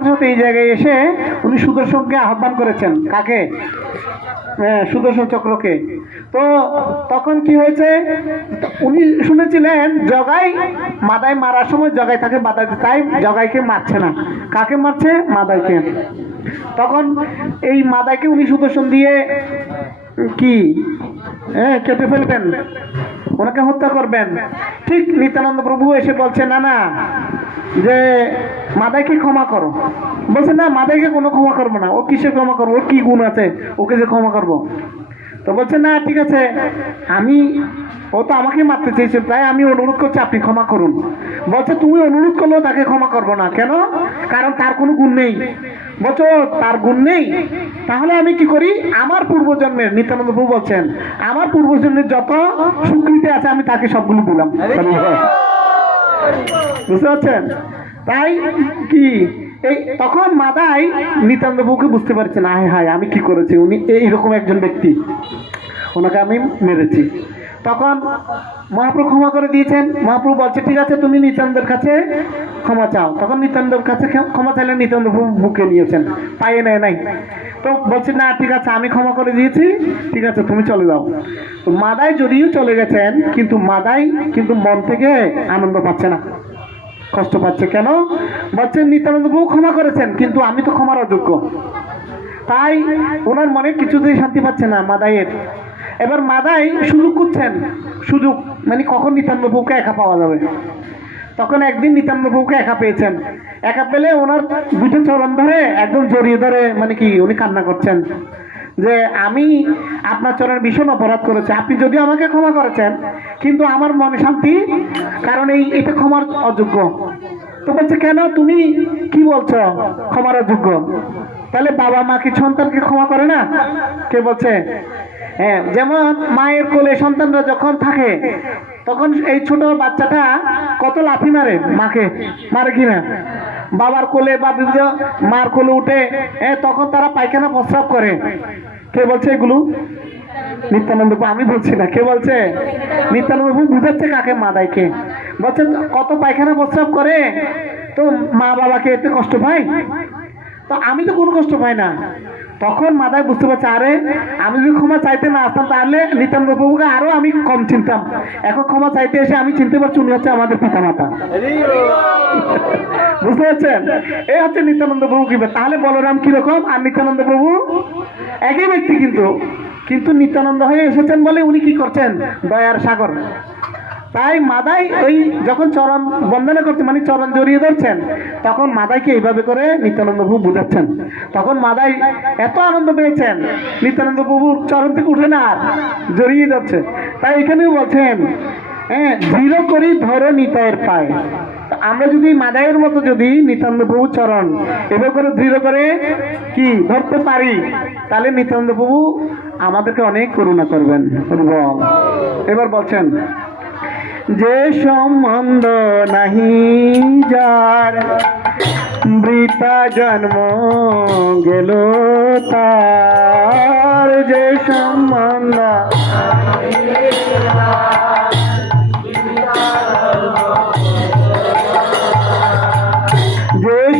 সাথে সাথে এই জায়গায় এসে উনি সুদর্শনকে আহ্বান করেছেন। কাকে? সুদর্শন চক্রকে। তো তখন কি হয়েছে, উনি শুনেছিলেন জগাই মাদাই মারার সময় জগাই তাকে বাধা দিতে, তাই জগাইকে মারছে না। কাকে মারছে? মাদাইকে। তখন এই মাদাইকে উনি সুদর্শন দিয়ে কি কেটে ফেলবেন, ওনাকে হত্যা করবেন। ঠিক নিত্যানন্দ প্রভু এসে বলছে না না, যে মাদাইকে ক্ষমা করো। বলছে না, মাদাইকে কোনো ক্ষমা করবো না। ও কিসের ক্ষমা করবো? ওর কি গুণ আছে ওকে যে ক্ষমা করবো? তো বলছে না ঠিক আছে, ও তো আমাকে মারতে চেয়েছে, তাই আমি অনুরোধ করছি আপনি ক্ষমা করুন। বলছে তুমি অনুরোধ করলেও তাকে ক্ষমা করবো না। কেন? কারণ তার কোনো গুণ নেই। বলছো তার গুণ নেই, তাহলে আমি কি করি, আমার পূর্বজন্মের, নিত্যানন্দ প্রভু বলছেন আমার পূর্বজন্মের যত স্বীকৃতি আছে আমি তাকে সবগুলো দিলাম। বুঝতে পারছেন? তাই কি এই তখন মাদাই নিত্যানন্দ প্রভুকে বুঝতে পারছে না, হায় হায় আমি কি করেছি, উনি এইরকম একজন ব্যক্তি, ওনাকে আমি মেরেছি। তখন মহাপ্রভু ক্ষমা করে দিয়েছেন। মহাপ্রভু বলছে ঠিক আছে তুমি নিত্যানন্দের কাছে ক্ষমা চাও। তখন নিত্যানন্দের কাছে ক্ষমা চাইলে নিত্যানন্দ প্রভু বুকে নিয়েছেন, পায়ে নেয় নাই। তো বলছে না ঠিক আছে আমি ক্ষমা করে দিয়েছি, ঠিক আছে তুমি চলে যাও। তো মাদাই যদিও চলে গেছেন, কিন্তু মাদাই কিন্তু মন থেকে আনন্দ পাচ্ছে না, কষ্ট পাচ্ছে। কেন? বলছেন নিত্যানন্দ প্রভু ক্ষমা করেছেন, কিন্তু আমি তো ক্ষমার অযোগ্য। তাই ওনার মনে কিছুতেই শান্তি পাচ্ছে না মাদাইয়ের। এবার মাদাই সুযোগ খুঁজছেন, সুযোগ মানে কখন নিত্যানন্দ প্রভুকে একা পাওয়া যাবে। তখন একদিন নিত্যানন্দ প্রভুকে একা পেয়েছেন। একা পেলে ওনার দুটো চরণ ধরে একদম জড়িয়ে ধরে, মানে কি উনি কান্না করছেন যে আমি আপনার চরণে ভীষণ অপরাধ করেছি, আপনি যদিও আমাকে ক্ষমা করেছেন কিন্তু আমার মনে শান্তি, কারণ এটা ক্ষমার অযোগ্য। তো বলছে কেন তুমি কি বলছো ক্ষমার অযোগ্য? তাহলে বাবা মা কি সন্তানকে ক্ষমা করে না? কে বলছে? হ্যাঁ, যেমন মায়ের কোলে সন্তানরা যখন থাকে তখন এই ছোট বাচ্চাটা কত লাথি মারে, মাকে মারে কিনা? বাবার কোলে বা বিভিন্ন মার কোলে উঠে তখন তারা পায়খানা প্রস্রাব করে। কে বলছে এগুলো? নিত্যানন্দ প্রভু। আমি বলছি না, কে বলছে? নিত্যানন্দ প্রভু বুঝাচ্ছে কাকে? মাদাইকে। বলছে কত পায়খানা প্রস্রাব করে, তো মা বাবাকে এতে কষ্ট পায়, তো আমি তো কোনো কষ্ট পাই না। তখন মাদাই বুঝতে পারছে আরে আমি যদি ক্ষমা চাইতে না আসতাম তাহলে নিত্যানন্দ প্রভুকে আরো আমি কম চিনতাম। এখন ক্ষমা চাইতে এসে আমি চিনতে পারছি উনি হচ্ছে আমাদের পিতা মাতা। বুঝতে পারছেন? এই হচ্ছে নিত্যানন্দ প্রভু। কি তাহলে বলরাম কিরকম আর নিত্যানন্দ প্রভু একই ব্যক্তি, কিন্তু নিত্যানন্দ হয়ে এসেছেন বলে উনি কি করছেন? দয়ার সাগর। তাই মাদাই ওই যখন চরণ বন্দনা করছে, মানে চরণ জড়িয়ে ধরছেন, তখন মাদাইকে এইভাবে করে নিত্যানন্দ প্রভু বুঝাচ্ছেন। তখন মাদাই এত আনন্দ পেয়েছেন, নিত্যানন্দ প্রভুর চরণ থেকে উঠে না আর জড়িয়ে ধরছে। তাই এখানেও বলছেন দৃঢ় করি ধরো নিতাইয়ের পায়। আমরা যদি মাদাইয়ের মতো যদি নিত্যানন্দ প্রভু চরণ এভাবে করে দৃঢ় করে কি ধরতে পারি, তাহলে নিত্যানন্দ প্রভু আমাদেরকে অনেক করুণা করবেন। এবার বলছেন যে সম্বন্ধ নাহি যার বৃথা জন্ম গেল তার, যে সম্বন্ধ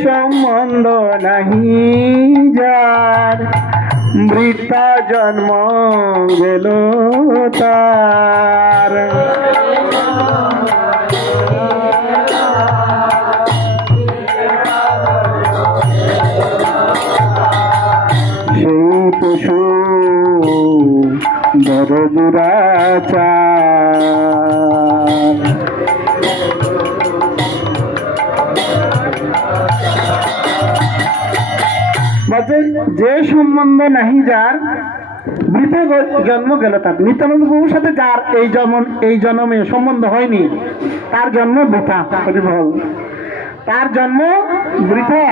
সম্বন্ধ নাহি যার বৃথা জন্ম গেল তার, সেই পশু বড় দুরাচার। যে সম্বন্ধ নাহি যার বৃথা জন্ম গেল তার। নিত্যানন্দ প্রভুর সাথে যার এই জন্মে সম্বন্ধ হয়নি, তার জন্ম বৃথা। তার জন্ম বৃথা।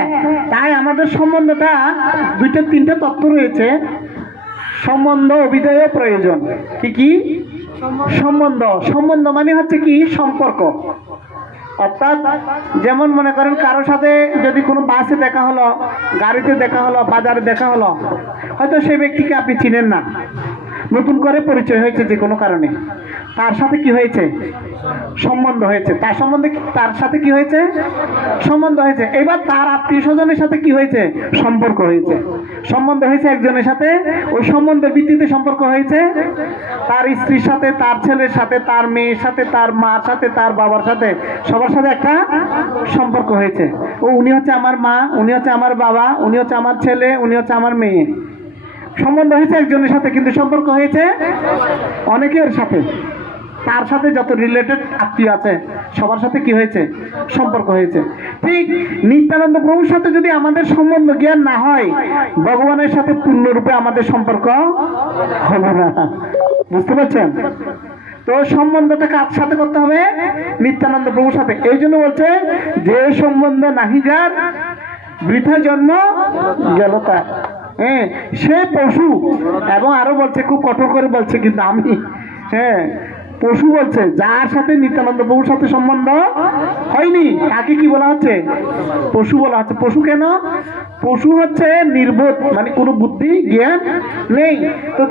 তাই আমাদের সম্বন্ধটা দুইটা তিনটা তত্ত্ব রয়েছে, সম্বন্ধ, অভিধেয়, প্রয়োজন। কি সম্বন্ধ মানে হচ্ছে কি সম্পর্ক। অর্থাৎ যেমন মনে করেন কারোর সাথে যদি কোনো বাসে দেখা হলো, গাড়িতে দেখা হলো, বাজারে দেখা হলো, হয়তো সেই ব্যক্তিকে আপনি চিনেন না, নতুন করে পরিচয় হয়েছে যে কোনো কারণে, তার সাথে কি হয়েছে? সম্বন্ধ হয়েছে। তার সাথে কি হয়েছে? সম্বন্ধ হয়েছে। এবার তার আত্মীয় স্বজনের সাথে কি হয়েছে? সম্পর্ক হয়েছে। সম্বন্ধ হয়েছে একজনের সাথে, ওই সম্বন্ধের ভিত্তিতে সম্পর্ক হয়েছে তার স্ত্রীর সাথে, তার ছেলের সাথে, তার মেয়ের সাথে, তার মার সাথে, তার বাবার সাথে, সবার সাথে একটা সম্পর্ক হয়েছে। উনি হচ্ছে আমার মা, উনি হচ্ছে আমার বাবা, উনি হচ্ছে আমার ছেলে, উনি হচ্ছে আমার মেয়ে। সম্বন্ধ হয়েছে একজনের সাথে, কিন্তু সম্পর্ক হয়েছে অনেকের সাথে। তার সাথে যত রিলেটেড আত্মীয় আছে সবার সাথে কি হয়েছে? সম্পর্ক হয়েছে। ঠিক নিত্যানন্দ প্রভুর সাথে যদি আমাদের সম্বন্ধ জ্ঞান না হয়, ভগবানের সাথে পূর্ণরূপে আমাদের সম্পর্ক হবে না। বুঝতে পারছেন? তো সম্বন্ধটা কার সাথে করতে হবে? নিত্যানন্দ প্রভুর সাথে। এই জন্য বলছে যে সম্বন্ধ নাহি যার বৃথা জন্ম গেল তার। হ্যাঁ, সে পশু। এবং আরো বলছে, খুব কঠোর করে বলছে, কিন্তু আমি পশু বলছে, যার সাথে নিত্যানন্দ প্রভুর সাথে সম্বন্ধ হয়নি তাকে কি বলা হচ্ছে? পশু বলা হচ্ছে। পশু কেন? পশু হচ্ছে নির্বোধ, মানে কোনো বুদ্ধি জ্ঞান নেই। তো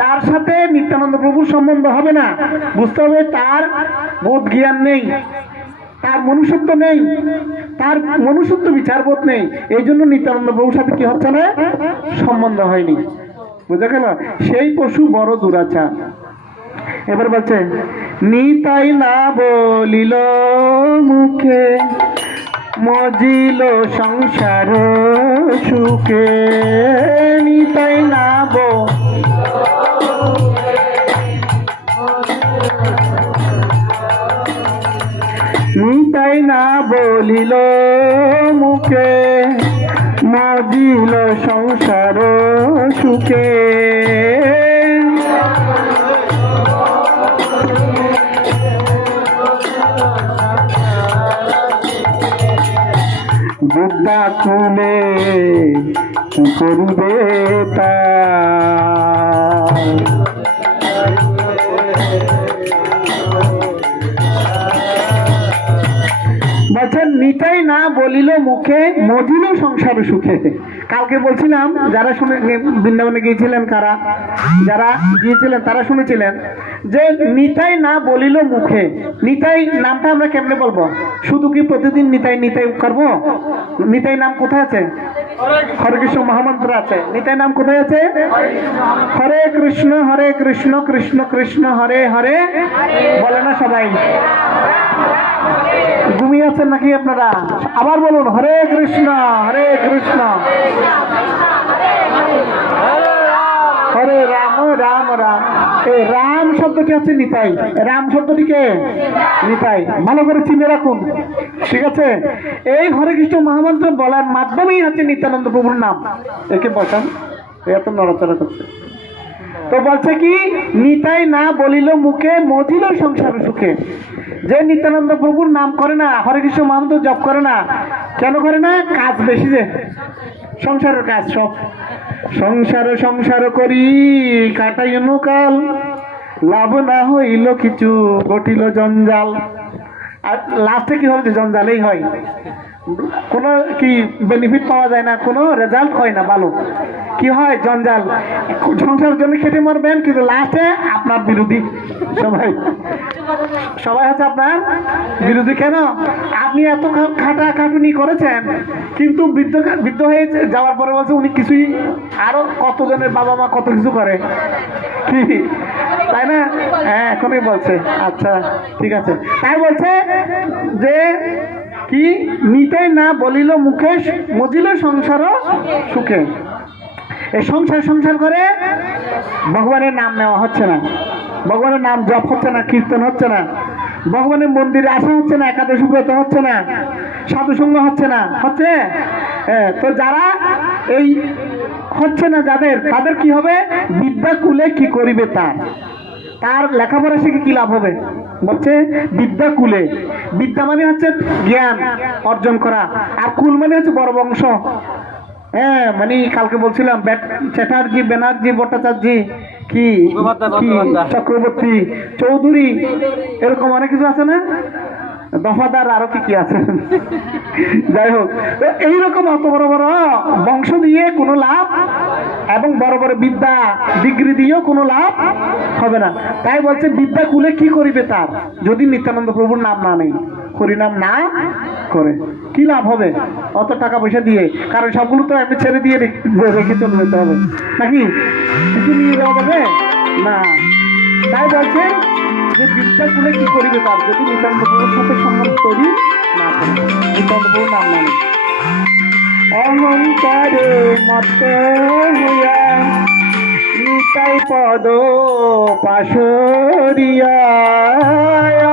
যার সাথে নিত্যানন্দ প্রভুর সম্বন্ধ হবে না, বুঝতে হবে তার বোধ জ্ঞান নেই, তার মনুষ্যত্ব নেই, তার মনুষ্যত্ব বিচারবোধ নেই। এই জন্য নিত্যানন্দ প্রভুর সাথে কি হচ্ছে না? সম্বন্ধ হয়নি। বুঝা গেল? সেই পশু বড় দুরাচার। এবার বলছে, নিতাই না বলিল মুখে, মজিল সংসার সুখে। নিতাই না নিতাই না বলিল মুখে, মজিল সংসার সুখে। বুদ্ধা কুলে কি করিবে বলছেন, নিতাই না বলিল মুখে, মজিল সংসার সুখে। কালকে বলছিলাম, যারা শুনে বৃন্দাবনে গিয়েছিলেন, যারা গিয়েছিলেন তারা শুনেছিলেন যে নিতাই না বলিল মুখে। নিতাই নামটা আমরা কেমনে বলবো? শুধু কি প্রতিদিন নিতাই নিতাই করবো? নিতাই নাম কোথায় আছে? হরে কৃষ্ণ মহামন্ত্র আছে। নিতাই নাম কোথায় আছে? হরে কৃষ্ণ কৃষ্ণ কৃষ্ণ হরে হরে বলে না সবাই? ঘুমিয়ে আছেন নাকি আপনারা? আবার বলুন, হরে কৃষ্ণ হরে রাম রাম রাম। এই রাম শব্দটি হচ্ছে নিতাই। রাম শব্দটিকে নিতাই ভালো করে চিনে রাখুন, ঠিক আছে? এই হরে কৃষ্ণ মহামন্ত্র বলার মাধ্যমেই হচ্ছে নিত্যানন্দ প্রভুর নাম। একে বসান, এত নড়াচড়া করছে। তো বলছে কি, নিতাই না বলিল মুখে, মজিল সংসার সুখে। যে নিত্যানন্দ প্রভুর নাম করে না, হরে কৃষ্ণ মহামন্ত্র জপ করে না, কেন করে না? কাজ বেশি, যে সংসারের কাজ সব। সংসার করি কাটাইন কাল, লাভ না হইল কিছু, ঘটিল জঞ্জাল। আর লাস্টে কি হবে? জঞ্জালেই হয়, কোনো কি বেনিফিট পাওয়া যায় না, কোনো রেজাল্ট হয় না ভালো। কি হয়? জঞ্জাল। সংসারের জন্য খেটে মরবেন, কিন্তু লাস্টে আপনার বিরোধী সবাই হচ্ছে আপনার বিরোধী। কেন? আপনি এত খাটাখাটুনি করেছেন, কিন্তু বৃদ্ধ হয়ে যাওয়ার পরে বলছে উনি কিছুই, আরো কতজনের বাবা মা কত কিছু করে, কি তাই না? হ্যাঁ, এখনই বলছে। আচ্ছা, ঠিক আছে। তাই বলছে যে কি, নিতাই না বলিল মুখে, মজিল সংসার সুখে। এই সংসার করে ভগবানের নাম নেওয়া হচ্ছে না, ভগবানের নাম জপ হচ্ছে না, কীর্তন হচ্ছে না, ভগবানের মন্দিরে আসা হচ্ছে না, একাদশী ব্রত হচ্ছে না, সাধুসঙ্গ হচ্ছে না। হচ্ছে? তো যারা এই হচ্ছে না, তাদের কি হবে? বিদ্যা কুলে কি করিবে তার লেখাপড়া শিখে কি লাভ হবে? বলছে বিদ্যা কুলে। বিদ্যা মানে হচ্ছে জ্ঞান অর্জন করা, আর কুল মানে হচ্ছে বড় বংশ। হ্যাঁ, মানে কালকে বলছিলাম চ্যাটার্জি, ব্যানার্জি, ভট্টাচার্য, কি চক্রবর্তী, চৌধুরী, এরকম অনেক কিছু আছে না, দফাদার, আরো কি আছে। যাই হোক, এইরকম অত বড় বড় বংশ দিয়ে কোনো লাভ এবং বড় বড় বিদ্যা ডিগ্রি দিয়েও কোনো লাভ হবে না। তাই বলছে বিদ্যা কুলে কি করিবে তার, যদি নিত্যানন্দ প্রভুর নাম না নেই, হরিনাম না করে কি লাভ হবে অত টাকা পয়সা দিয়ে? কারণ সবগুলো তো আমি ছেড়ে দিয়ে রেখে চলে যেতে হবে নাকি, কিছু নিয়ে যাওয়া যাবে না। তাই বলছে যে বিদ্যা কুলে কি করিবে তার, যদি নিত্যানন্দ প্রভুর সাথে সম্বন্ধ তৈরি না করে, নিত্যানন্দ প্রভুর নাম না নেই। অহংকারে মত হইয়া নিতাই পদ পাশরিয়া,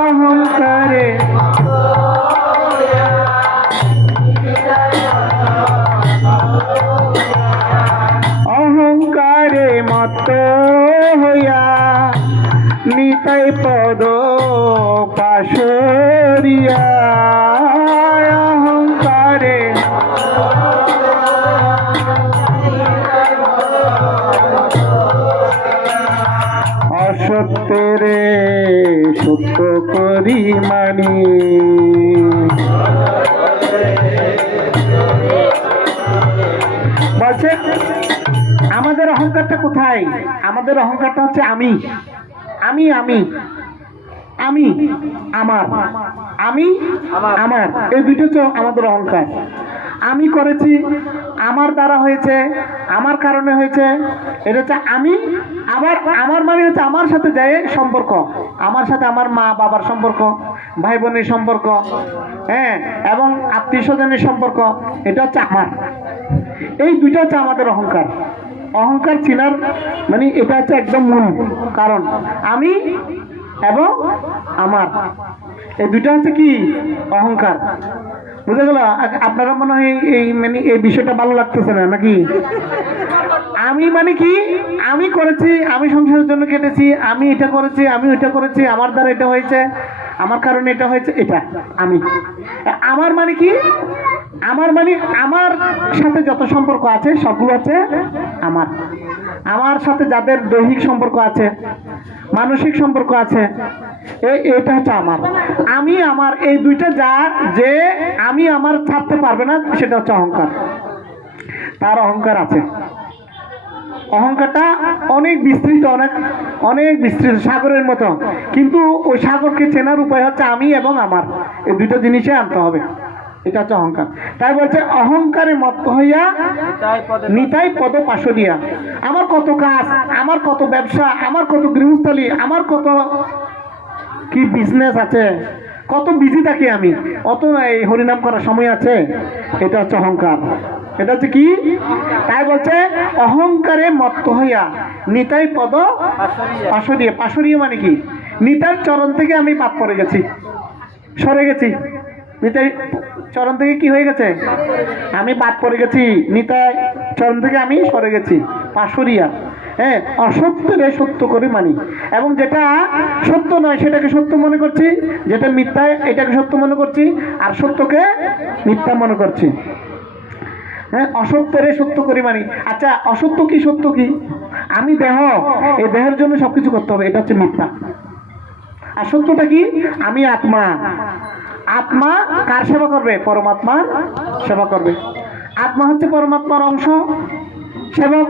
অহংকারে অহংকারে মত হইয়া নিতাই পদ পাশরিয়া, অহংকারে অসত্যরে সত্য করি মানি, বলছে আমাদের অহংকারটা কোথায়? আমাদের অহংকারটা হচ্ছে আমি আমি আমি আমি আমার আমি আমার, এই দুটো হচ্ছে আমাদের অহংকার। আমি করেছি, আমার দ্বারা হয়েছে, আমার কারণে হয়েছে, এটা হচ্ছে আমি। আবার আমার মানে হচ্ছে আমার সাথে যায় সম্পর্ক, আমার সাথে আমার মা বাবার সম্পর্ক, ভাই বোনের সম্পর্ক, হ্যাঁ, এবং আত্মীয় স্বজনের সম্পর্ক, এটা হচ্ছে আমার। এই দুইটা হচ্ছে আমাদের অহংকার। অহংকার চিনার মানে এটা হচ্ছে একদম মূল কারণ, আমি এবং আমার, এই দুইটা হচ্ছে কি অহংকার। বুঝা গেল? আপনারা মনে হয় এই মানে এই বিষয়টা ভালো লাগতেছে না নাকি? আমি মানে কি, আমি করেছি, আমি সংসারের জন্য কেটেছি, আমি এটা করেছি, আমি ওইটা করেছি, আমার দ্বারা এটা হয়েছে, আমার কারণে এটা হয়েছে, এটা আমি। আমার মানে কি, আমার মানে আমার সাথে যত সম্পর্ক আছে সবগুলো আছে আমার। আমার সাথে যাদের দৈহিক সম্পর্ক আছে, মানসিক সম্পর্ক আছে, এটা হচ্ছে আমার। আমি আমার এই দুইটা যা যে আমি আমার ছাড়তে পারবে না, সেটা হচ্ছে অহংকার। তার অহংকার আছে। অহংকারটা অনেক বিস্তৃত, অনেক অনেক বিস্তৃত, সাগরের মতো। কিন্তু ওই সাগরকে চেনার উপায় হচ্ছে আমি এবং আমার, এই দুটো জিনিসে আনতে হবে, এটা হচ্ছে অহংকার। তাই বলছে অহংকারে মত্ত হইয়া নিতাই পদ পাশরিয়া। আমার কত কাজ, আমার কত ব্যবসা, আমার কত গৃহস্থলী, আমার কত কি বিজনেস আছে, কত বিজি থাকি আমি, অত এই হরিনাম করার সময় আছে, এটা হচ্ছে অহংকার। এটা হচ্ছে কি? তাই বলছে অহংকারে মত্ত হইয়া নিতাই পদ পাশরিয়া। পাশরিয়া মানে কি? নিতার চরণ থেকে আমি বাদ পড়ে গেছি, সরে গেছি। নিতাই চরণ থেকে কি হয়ে গেছে? আমি বাদ পড়ে গেছি, নিতাই চরণ থেকে আমি সরে গেছি। পাশরিয়া, হ্যাঁ, অসত্যরে সত্য করে মানি, এবং যেটা সত্য নয় সেটাকে সত্য মনে করছি, যেটা মিথ্যা এটাকে সত্য মনে করছি, আর সত্যকে মিথ্যা মনে করছি। হ্যাঁ, অসত্যরে সত্য করে মানি। আচ্ছা, অসত্য কি সত্য কি? আমি দেহ, এই দেহের জন্য সবকিছু করতে হবে, এটা হচ্ছে মিথ্যা। আর সত্যটা কি? আমি আত্মা। আত্মা কার সেবা করবে? পরমাত্মার সেবা করবে। আত্মা হচ্ছে পরমাত্মার অংশ, সেবক।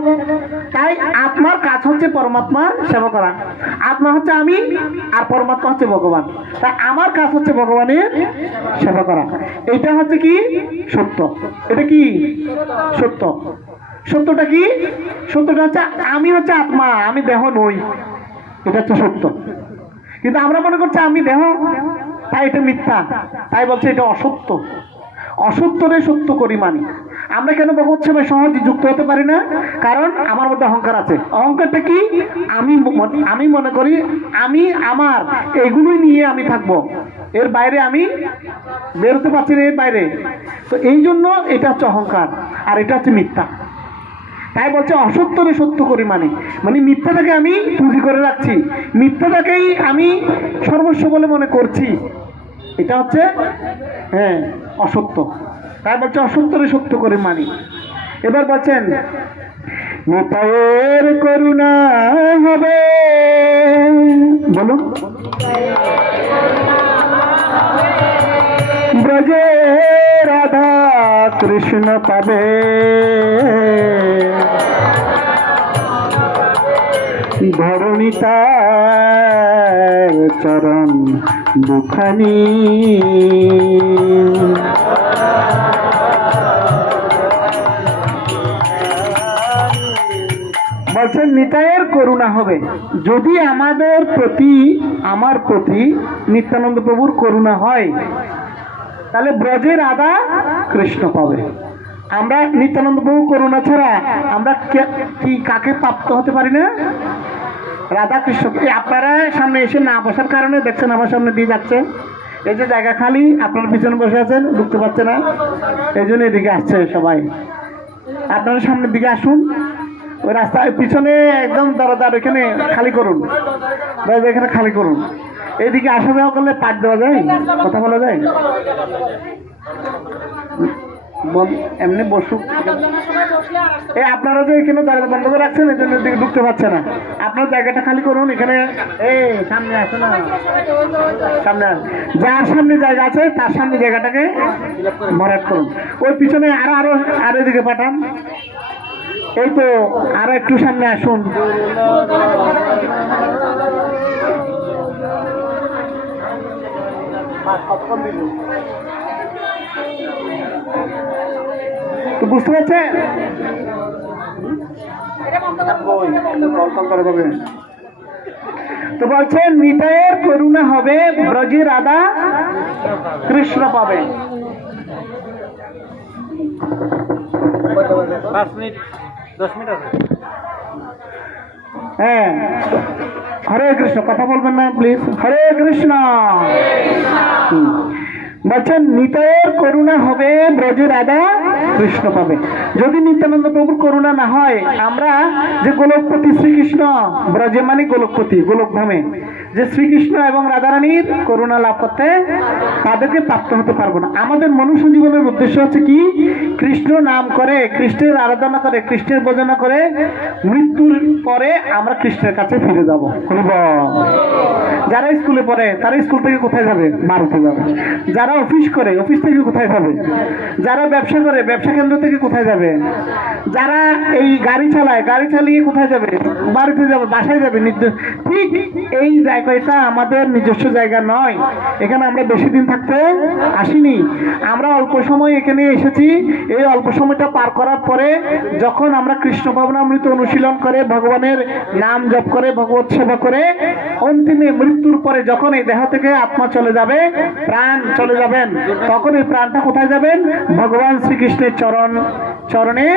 তাই আত্মার কাজ হচ্ছে পরমাত্মার সেবা করা। আত্মা হচ্ছে আমি, আর পরমাত্মা হচ্ছে ভগবান। তাই আমার কাজ হচ্ছে ভগবানের সেবা করা। এটা হচ্ছে কি? সত্য। এটা কি? সত্য। সত্যটা কি? সত্যটা হচ্ছে আমি হচ্ছে আত্মা, আমি দেহ নই, এটা হচ্ছে সত্য। কিন্তু আমরা মনে করছি আমি দেহ, তাই এটা মিথ্যা। তাই বলছে এটা অসত্য। অসত্যরে সত্য করি মানি। আমরা কেন ভগবত সেবায় সহজে যুক্ত হতে পারি না? কারণ আমার মধ্যে অহংকার আছে। অহংকারটা কি? আমি মনে করি আমি আমার, এগুলোই নিয়ে আমি থাকবো, এর বাইরে আমি বেরোতে পারছি না, এর বাইরে। তো এই জন্য এটা হচ্ছে অহংকার, আর এটা হচ্ছে মিথ্যা। তাই বলছে অসত্যরে সত্য করি মানে, মানে মিথ্যাটাকে আমি পুঁজি করে রাখছি, মিথ্যাটাকেই আমি সর্বস্ব বলে মনে করছি, এটা হচ্ছে হ্যাঁ অসত্য। তাই বলছে অসত্যরে সত্য করে মানি। এবার বলছেন নিতাইয়ের করুণা হবে, বলুন, ব্রজে রাধা কৃষ্ণ পাবে, ধরণী তার চরণ দুখানি বলছেন নিতাইয়ের করুণা হবে যদি আমাদের প্রতি আমার প্রতি নিত্যানন্দ প্রভুর করুণা হয় তাহলে ব্রজের রাধা কৃষ্ণ পাবে। আমরা নিত্যানন্দ প্রভু করুণা ছাড়া আমরা কি কাকে প্রাপ্ত হতে পারি না? রাধা কৃষ্ণ। আপনারা সামনে এসে না বসার কারণে দেখছেন আমার সামনে দিয়ে যাচ্ছে, এই যে জায়গা খালি, আপনার পিছনে বসে আছেন, ঢুকতে পারছে না, এই জন্য এদিকে আসছে সবাই। আপনারা সামনের দিকে আসুন, ওই রাস্তায় পিছনে একদম দরদার এখানে খালি করুন, এখানে খালি করুন। এইদিকে আসা যাওয়া করলে পাঠ দেওয়া যায়, কথা বলা যায়, এমনি বসুক। এই আপনারা যে এখানে দরজা বন্ধ করে রাখছেন এই জন্য দিকে ঢুকতে পারছে না, আপনার জায়গাটা খালি করুন। এখানে এই সামনে আসে না, সামনে যার সামনে জায়গা আছে তার সামনে জায়গাটাকে ভরাট করুন। ওই পিছনে আরো এদিকে পাঠান। এই তো আরো একটু সামনে আসুন। তো বুঝতে পারছেন তো বলছেন নিতাইয়ের করুণা হবে ব্রজে রাধা কৃষ্ণ পাবে। 5 মিনিট 10 মিনিট আছে। হ্যাঁ, হরে কৃষ্ণ, কথা বলবেন না প্লিজ। হরে কৃষ্ণ। বলছেন নিতাইয়ের করুণা হবে ব্রজে রাধা কৃষ্ণ পাবে। যদি নিত্যানন্দ প্রভুর করুণা না হয় আমরা যে গোলকপতি শ্রীকৃষ্ণ, ব্রজে মানে গোলকপতি, গোলকধামে যে শ্রীকৃষ্ণ এবং রাধারানীর করুণা লাভ করতে তাদেরকে প্রাপ্ত হতে পারবো না। আমাদের মনুষ্য জীবনের উদ্দেশ্য হচ্ছে কি? কৃষ্ণ নাম করে, কৃষ্ণের আরাধনা করে, কৃষ্ণের ভজনা করে মৃত্যুর পরে আমরা কৃষ্ণের কাছে ফিরে যাব। যারা স্কুলে পড়ে তারা স্কুল থেকে কোথায় যাবে? বাড়িতে যাবে। যারা অফিস করে অফিস থেকে কোথায় যাবে? যারা ব্যবসা করে ব্যবসা কেন্দ্র থেকে কোথায় যাবে? যারা এই গাড়ি চালায় গাড়ি চালিয়ে কোথায় যাবে? বাড়িতে যাবে, বাসায় যাবে। ঠিক এই জায়গাটা আমাদের নিজস্ব জায়গা নয়। এখানে আমরা বেশি দিন থাকতে আসিনি, আমরা অল্প সময় এখানে এসেছি। এই অল্প সময়টা পার করার পরে যখন আমরা কৃষ্ণ ভাবনামৃত অনুশীলন করে ভগবানের নাম জপ করে ভগবত সেবা করে অন্তিমে মৃত্যুর পরে যখন এই দেহ থেকে আত্মা চলে যাবে, প্রাণ চলে যাবেন, তখন এই প্রাণটা কোথায় যাবেন? ভগবান শ্রীকৃষ্ণের চরণে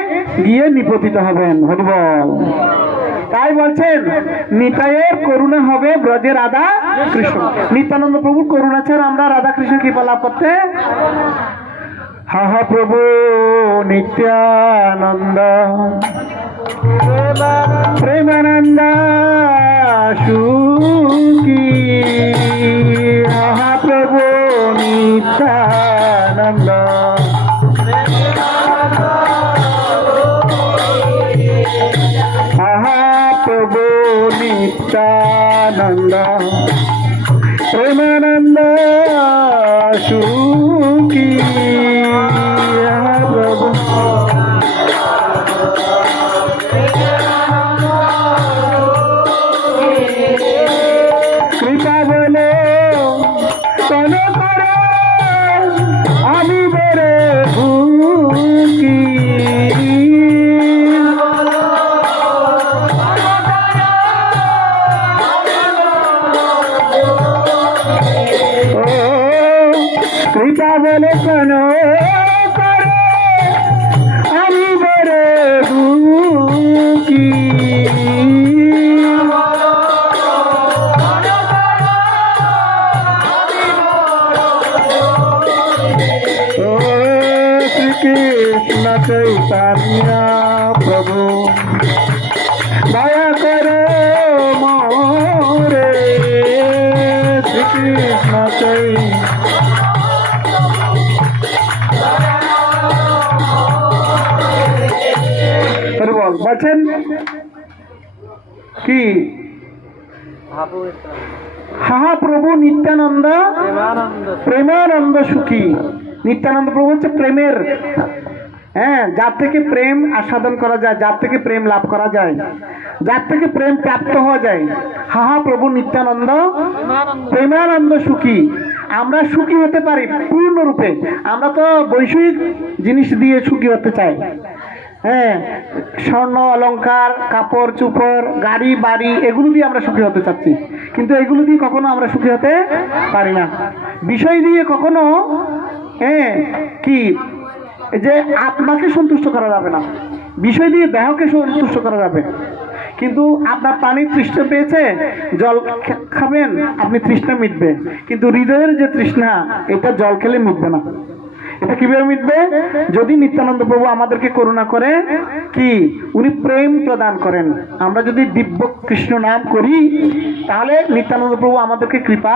গিয়ে নিপতিত হবেন। হরিবল। তাই বলছেন নিতাইয়ের করুণা হবে ব্রজে রাধা কৃষ্ণ। নিত্যানন্দ প্রভুর করুণা ছাড়া আমরা রাধা কৃষ্ণ কৃপা লাভ করতে। হা হা প্রভু নিত্যানন্দ প্রেমানন্দ সুখী। হা হা প্রভু নিত্যানন্দ প্রভু নিত্যানন্দ প্রেমানন্দ সুখী। প্রভু কৃপা বলে তন কর আমি বরে ভুকি। কৃপা বলে কোন করে আমি বরে ভুকি। ও শ্রীকৃষ্ণ চৈতন্য প্রভু দয়া করো মোরে। শ্রীকৃষ্ণ চৈতন্য বলছেন কি? হা প্রভু নিত্যানন্দ প্রেমানন্দ সুখী। নিত্যানন্দ প্রভু হচ্ছে প্রেমের হ্যাঁ, যার থেকে প্রেম আস্বাদন করা যায়, যার থেকে প্রেম লাভ করা যায়, যার থেকে প্রেম প্রাপ্ত হওয়া যায়। হা হা প্রভু নিত্যানন্দ প্রেমানন্দ সুখী। আমরা সুখী হতে পারি পূর্ণরূপে। আমরা তো বৈষয়িক জিনিস দিয়ে সুখী হতে চাই। হ্যাঁ, স্বর্ণ অলংকার, কাপড় চোপড়, গাড়ি বাড়ি, এগুলো দিয়ে আমরা সুখী হতে চাচ্ছি, কিন্তু এগুলো দিয়ে কখনো আমরা সুখী হতে পারি না। বিষয় দিয়ে কখনো কি যে আত্মাকে সন্তুষ্ট করা যাবে না, বিষয় দিয়ে দেহকে সন্তুষ্ট করা যাবে। কিন্তু আপনার পানির তৃষ্ণা পেয়েছে, জল খাবেন, আপনি তৃষ্ণা মিটবে, কিন্তু হৃদয়ের যে তৃষ্ণা, এটা জল খেলে মিটবে না। এটা কিভাবে মিটবে? যদি নিত্যানন্দ প্রভু আমাদেরকে করুণা করে, কি উনি প্রেম প্রদান করেন। আমরা যদি দিব্য কৃষ্ণ নাম করি, তাহলে নিত্যানন্দ প্রভু আমাদেরকে কৃপা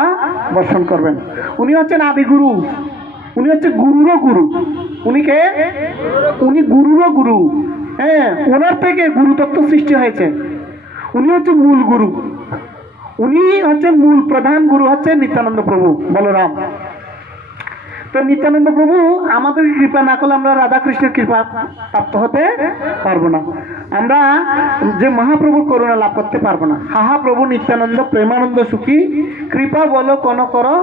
বর্ষণ করবেন। উনি হচ্ছেন আদি গুরু, উনি হচ্ছে গুরুরও গুরু। উনি কে? উনি গুরুরও গুরু। হ্যাঁ, ওনার থেকে গুরুতত্ত্ব সৃষ্টি হয়েছে। উনি হচ্ছে মূল গুরু, উনি হচ্ছেন মূল প্রধান গুরু, হচ্ছে নিত্যানন্দ প্রভু বলরাম। তো নিত্যানন্দ প্রভু আমাদেরকে কৃপা না করলে আমরা রাধা কৃষ্ণের কৃপা প্রাপ্ত হতে পারবো না, আমরা যে মহাপ্রভুর করুণা লাভ করতে পারবো না। হাহা প্রভু নিত্যানন্দ প্রেমানন্দ সুখী, কৃপা বলো কোন করো,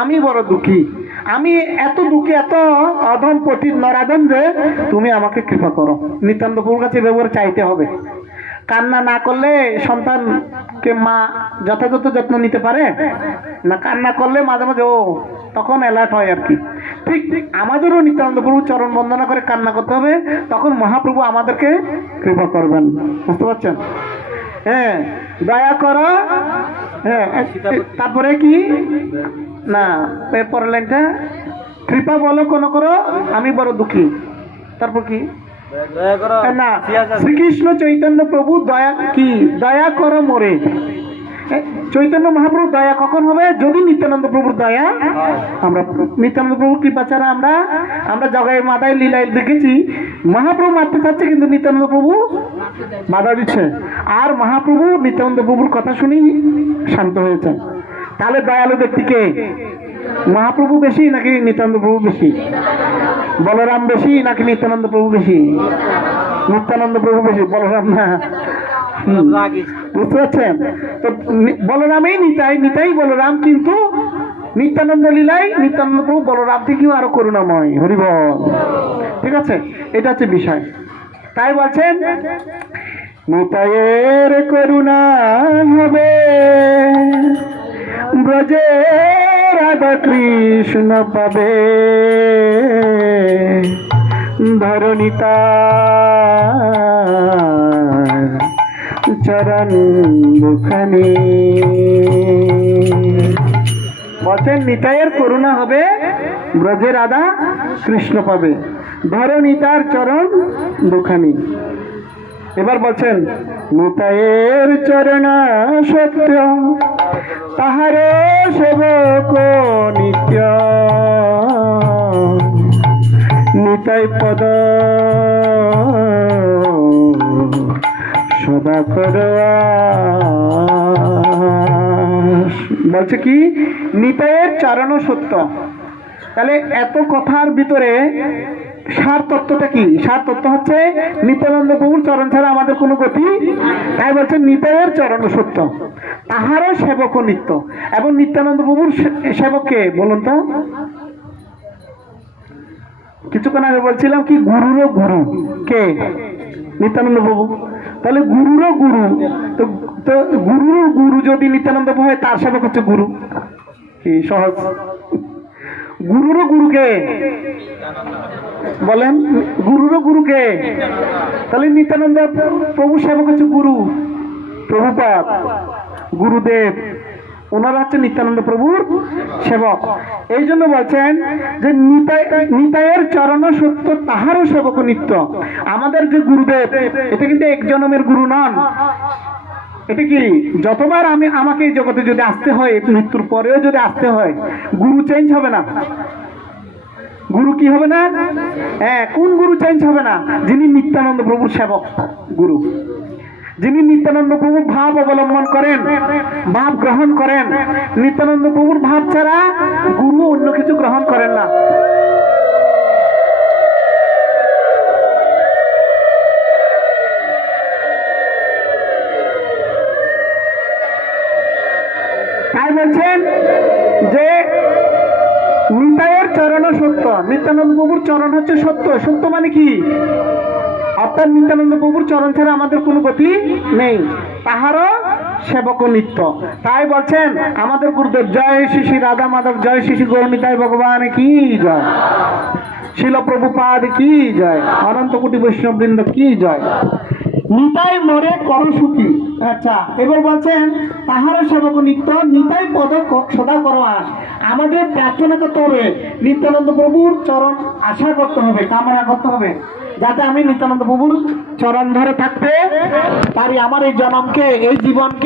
আমি বড় দুঃখী। আমি এত দুঃখী, এত অধম পতিত নরাধম যে তুমি আমাকে কৃপা করো। নিত্যানন্দ প্রভুর কাছে ব্যবহার চাইতে হবে। কান্না না করলে সন্তানকে মা যথাযথ যত্ন নিতে পারে না, কান্না করলে মাঝে মাঝে তখন অ্যালার্ট হয় আর কি। ঠিক আমাদেরও নিত্যানন্দ প্রভু চরণ বন্দনা করে কান্না করতে হবে, তখন মহাপ্রভু আমাদেরকে কৃপা করবেন। বুঝতে পারছেন? হ্যাঁ, দয়া করো। হ্যাঁ, তারপরে কি না, পরের লাইনটা কৃপা বলো কোন করো, আমি বড় দুঃখী। তারপর কি না, শ্রীকৃষ্ণ চৈতন্য প্রভু দয়া কি, দয়া করো মোরে। চৈতন্য মহাপ্রভু দয়া কখন হবে? যদি নিত্যানন্দ প্রভুর দয়া আমরা, নিত্যানন্দ প্রভুর কৃপা ছাড়া আমরা জগায় মাদায় লীলায় দেখেছি, মহাপ্রভু মারতে চাচ্ছে কিন্তু নিত্যানন্দ প্রভু বাধা দিচ্ছে, আর মহাপ্রভু নিত্যানন্দ প্রভুর কথা শুনেই শান্ত হয়েছেন। তাহলে দয়ালু ব্যক্তিকে মহাপ্রভু বেশি নাকি নিত্যানন্দ প্রভু বেশি? বলরাম বেশি নাকি নিত্যানন্দ প্রভু বেশি? নিত্যানন্দ প্রভু বেশি, বলরাম না। বুঝতে পারছেন? তো বলরামেই নিতাই, নিতাই বলরাম, কিন্তু নিত্যানন্দ লীলাই নিত্যানন্দ প্রভু বলরাম থেকেও আরো করুণাময়। হরিবল। ঠিক আছে, এটা হচ্ছে বিষয়। তাই বলছেন নিতাইয়ের করুণা হবে ব্রজে রাধা কৃষ্ণ পাবে, ধরণিতা চরণ দুখানি। বলছেন নিতাইয়ের করুণা হবে, ব্রজে রাধা কৃষ্ণ পাবে, ধরণিতার চরণ দুখানি। এবার বলছেন নিতাইয়ের চরণ সত্য, তাহারে সেবক নিত্য, নিতাই পদ সদা কর। বলছে কি নিতাইয়ের চরণ সত্য। তাহলে এত কথার ভিতরে সার তত্ত্বটা কি? সার তত্ত্ব হচ্ছে নিত্যানন্দ প্রভুর চরণ ছাড়া আমাদের কোনো গতি। তাই বলছেন নিতাইয়ের চরণ সত্য, তাহারও সেবক নিত্য। এবং নিত্যানন্দ প্রভুর সেবককে বলুন তো, কিছুক্ষণ আগে বলছিলাম কি গুরুরও গুরু কে? নিত্যানন্দ প্রভু। তাহলে গুরুরও গুরু, তো গুরুর গুরু যদি নিত্যানন্দ প্রভু হয়, তার সেবক হচ্ছে গুরু। কি সহজ? গুরুরও গুরুকে বলেন, গুরুরও গুরুকে। তাহলে নিত্যানন্দ প্রভু সেবক হচ্ছে গুরু, প্রভুপাদ, গুরুদেব, ওনারা হচ্ছে নিত্যানন্দ প্রভুর সেবক। এই জন্য বলছেন যে নিতাইয়ের চরণ সত্য, তাহারও সেবক নিত্য। আমাদের যে গুরুদেব, এটা কিন্তু এক জন্মের গুরু নন। এটা কি যতবার আমাকে এই জগতে যদি আসতে হয়, মৃত্যুর পরেও যদি আসতে হয়, গুরু চেঞ্জ হবে না। গুরু কি হবে না? হ্যাঁ, কোন গুরু চেঞ্জ হবে না? যিনি নিত্যানন্দ প্রভুর সেবক গুরু, যিনি নিত্যানন্দ প্রভুর ভাব অবলম্বন করেন, ভাব গ্রহণ করেন। নিত্যানন্দ প্রভুর ভাব ছাড়া গুরু অন্য কিছু গ্রহণ করেন না। নিত্যানন্দ প্রভুর চরণ হচ্ছে সত্য। সত্য মানে কি? অর্থাৎ নিত্যানন্দ প্রভুর চরণ ছাড়া আমাদের কোনো গতি নেই, তাহারও সেবক নিত্য। তাই বলছেন আমাদের গুরুদেব, জয় শ্রী শ্রী রাধা মাধব, জয় শ্রী শ্রী গৌরনিতাই ভগবান কি জয়, শিল প্রভুপাদ কি জয়, অনন্ত কোটি বৈষ্ণববৃন্দ কি জয়। নিতাই মোরে কর সুখী। আচ্ছা, এবার বলছেন তাহারও সেবক নিত্য, নিতাই পদ সদা করো আস। আমাদের প্রার্থনা করতে হবে, নিত্যানন্দ প্রভুর চরণ আশা করতে হবে, কামনা করতে হবে, যাতে আমি নিত্যানন্দ প্রভুর চরণ ধরে থাকতে পারি, আমার এই জন্মকে, এই জীবনকে